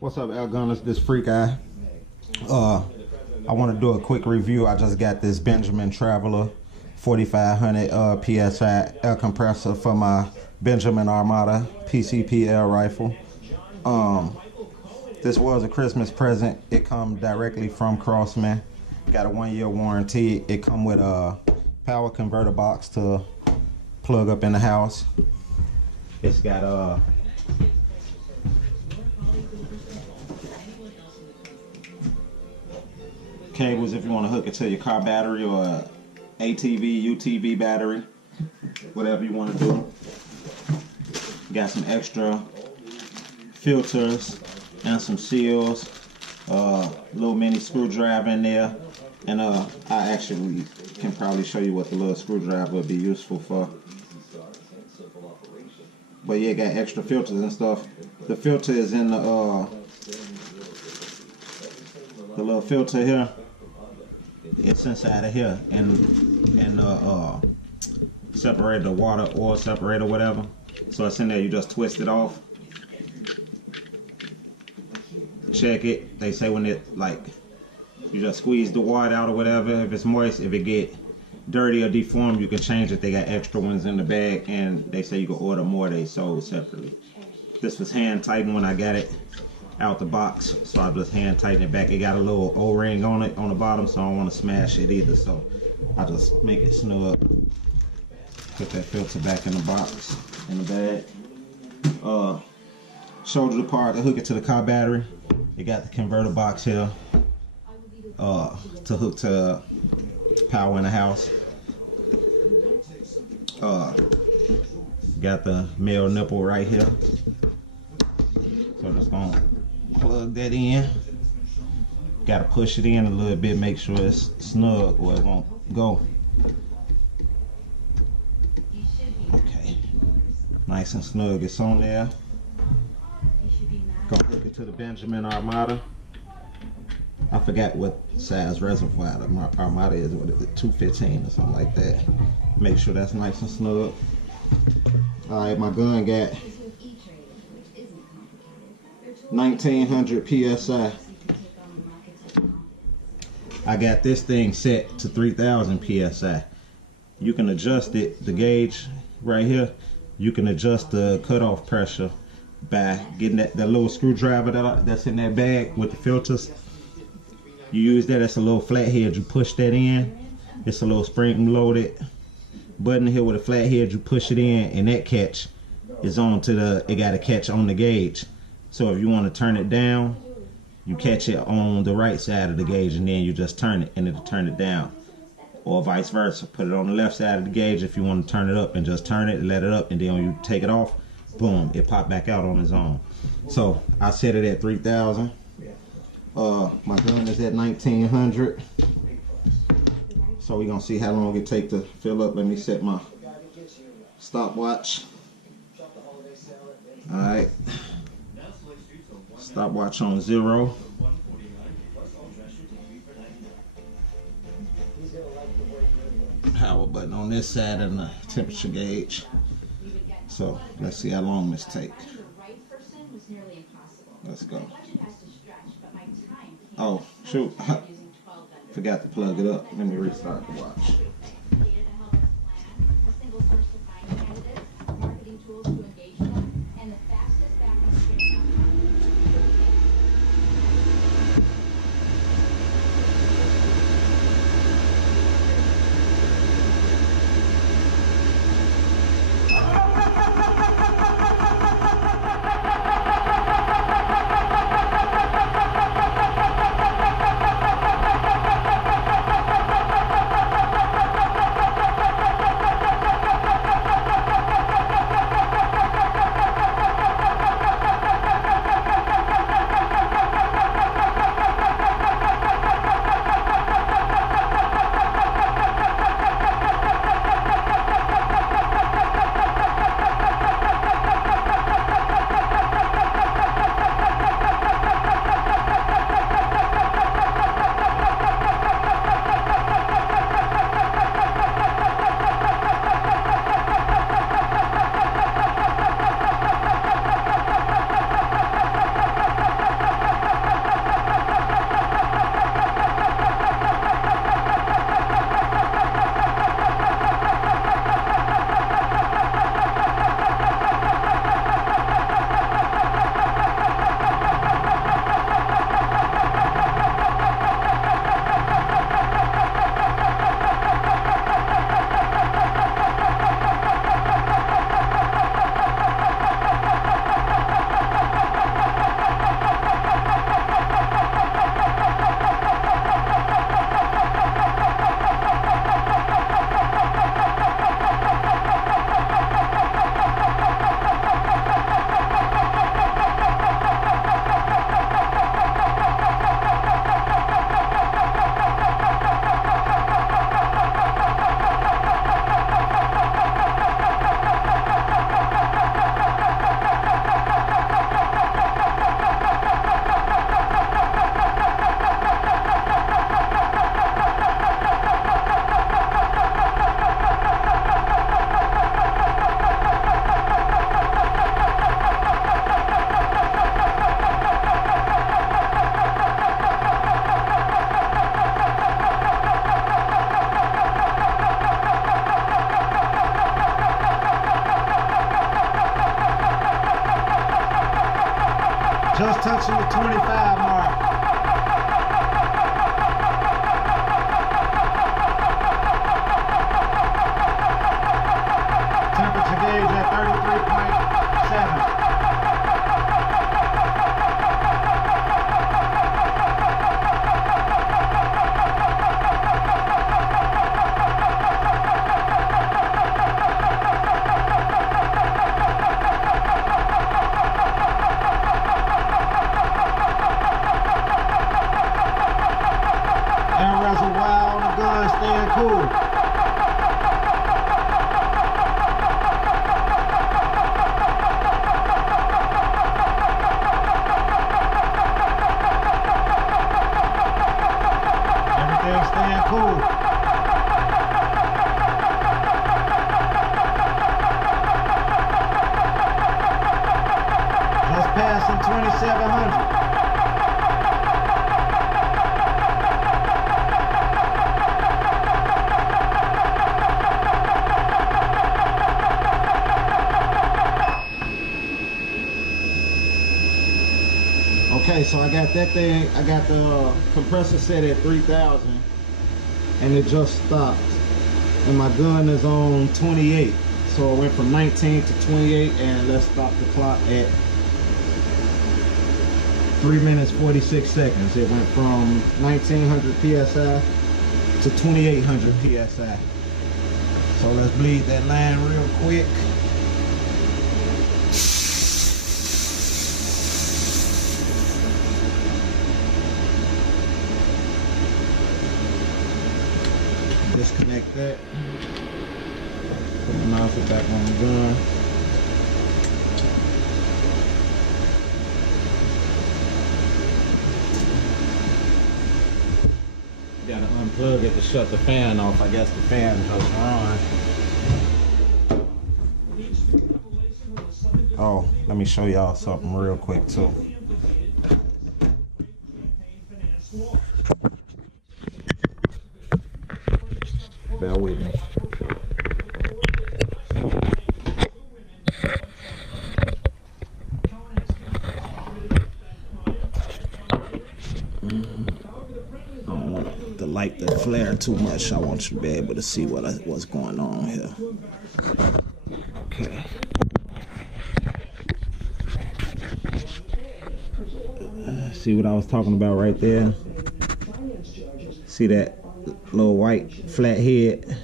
What's up, airgunners? This freak guy. I want to do a quick review. I just got this Benjamin Traveler 4500 PSI air compressor for my Benjamin Armada PCP air rifle. This was a Christmas present. It comes directly from Crosman. Got a 1-year warranty. It come with a power converter box to plug up in the house. It's got cables if you want to hook it to your car battery or ATV, UTV battery, whatever you want to do. Got some extra filters and some seals, little mini screwdriver in there, and I actually can probably show you what the little screwdriver would be useful for. But yeah, got extra filters and stuff. The filter is in the little filter here. It's inside of here, and separator, water, oil separator, whatever. So it's in there. You just twist it off. Check it. They say when it you just squeeze the water out or whatever. If it's moist, if it get dirty or deformed, you can change it. They got extra ones in the bag, and they say you can order more. They sold separately. This was hand tightened when I got it out the box, so I just hand tighten it back. It got a little O-ring on it on the bottom, so I don't want to smash it either. So I just make it snug. Put that filter back in the box in the bag. Shoulder part to hook it to the car battery. It got the converter box here to hook to power in the house. Got the male nipple right here. So just gonna plug that in. Gotta push it in a little bit, make sure it's snug or it won't go. Okay, nice and snug. It's on there. Gonna hook it to the Benjamin Armada. I forgot what size reservoir my Armada is. What is it, 215 or something like that. Make sure that's nice and snug. Alright, my gun got 1900 PSI. I got this thing set to 3000 PSI. You can adjust it, the gauge right here. You can adjust the cutoff pressure by getting that little screwdriver that's in that bag with the filters. You use that as a little flathead. You push that in. It's a little spring loaded button here with a flathead. You push it in, and that catch is on to it got a catch on the gauge. So if you want to turn it down, you catch it on the right side of the gauge, and then you just turn it and it'll turn it down, or vice versa. Put it on the left side of the gauge if you want to turn it up, and just turn it, let it up, and then when you take it off, boom, it pop back out on its own. So I set it at 3000. My gun is at 1900. So we're gonna see how long it take to fill up. Let me set my stopwatch. All right. Stopwatch on 0. Power button on this side and the temperature gauge. So let's see how long this takes. Let's go. Oh shoot, forgot to plug it up. Let me restart the watch. Just touching the 25 mark. Temperature gauge at 33.7. Staying cool. Everything's staying cool. Just passing 2,700. Okay, so I got that thing, I got the compressor set at 3,000 and it just stopped. And my gun is on 28. So it went from 19 to 28 and let's stop the clock at 3 minutes 46 seconds. It went from 1900 PSI to 2800 PSI. So let's bleed that line real quick. Disconnect that. Put my nozzle back on the gun. Gotta unplug it to shut the fan off. I guess the fan just run. Oh, let me show y'all something real quick too. Bear with me. I don't want the light to flare too much. I want you to be able to see what's going on here. Okay. See what I was talking about right there? See that little white flat head,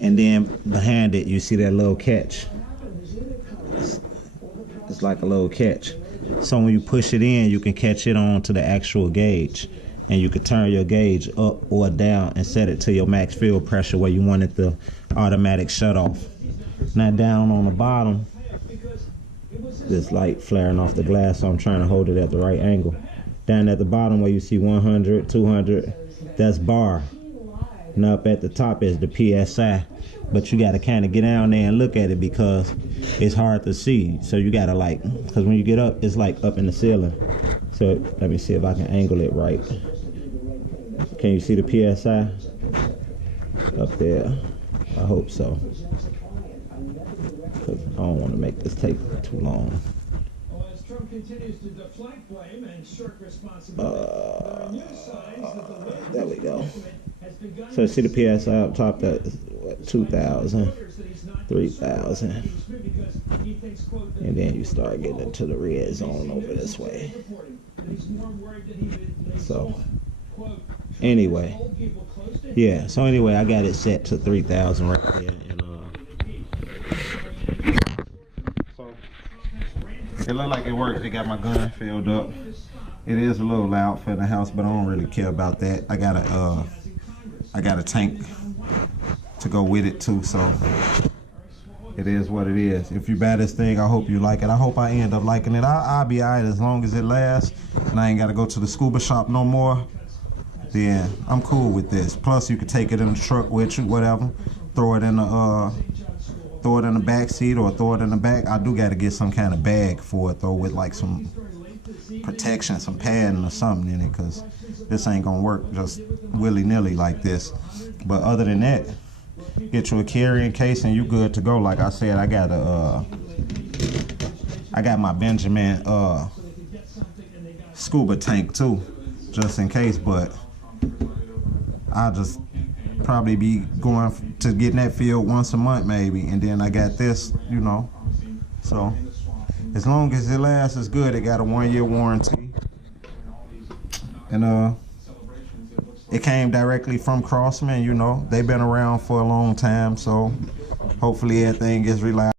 and then behind it you see that little catch. It's like a little catch. So when you push it in, you can catch it on to the actual gauge, and you can turn your gauge up or down and set it to your max field pressure where you want it to automatic shut off. Now down on the bottom, this light flaring off the glass, so I'm trying to hold it at the right angle. Down at the bottom where you see 100, 200, that's bar. And up at the top is the PSI. But you gotta kind of get down there and look at it because it's hard to see. So you gotta because when you get up, it's like up in the ceiling. So let me see if I can angle it right. Can you see the PSI? Up there. I hope so. Because I don't want to make this take too long. Trump continues to deflect blame and shirk responsibility. There we go. So see the PSI up top, that's what, 2,000, 3,000. And then you start getting into the red zone over this way. So anyway, yeah, so anyway, I got it set to 3,000 right there. And it looked like it works. It got my gun filled up. It is a little loud for the house, but I don't really care about that. I got a tank to go with it too, so it is what it is. If you buy this thing, I hope you like it. I hope I end up liking it. I'll be alright as long as it lasts, and I ain't got to go to the scuba shop no more. Then I'm cool with this. Plus, you can take it in the truck with you, whatever. Throw it in the back seat or throw it in the back. I do got to get some kind of bag for it though, with like some protection, some padding or something in it, because this ain't gonna work just willy-nilly like this. But other than that, get you a carrying case and you good to go. Like I said, I got I got my Benjamin scuba tank too, just in case, but I'll just probably be going to get in that field once a month maybe, and then I got this, you know. So as long as it lasts, it's good. It got a 1-year warranty, and it came directly from Crosman, you know. They've been around for a long time, so hopefully everything is reliable.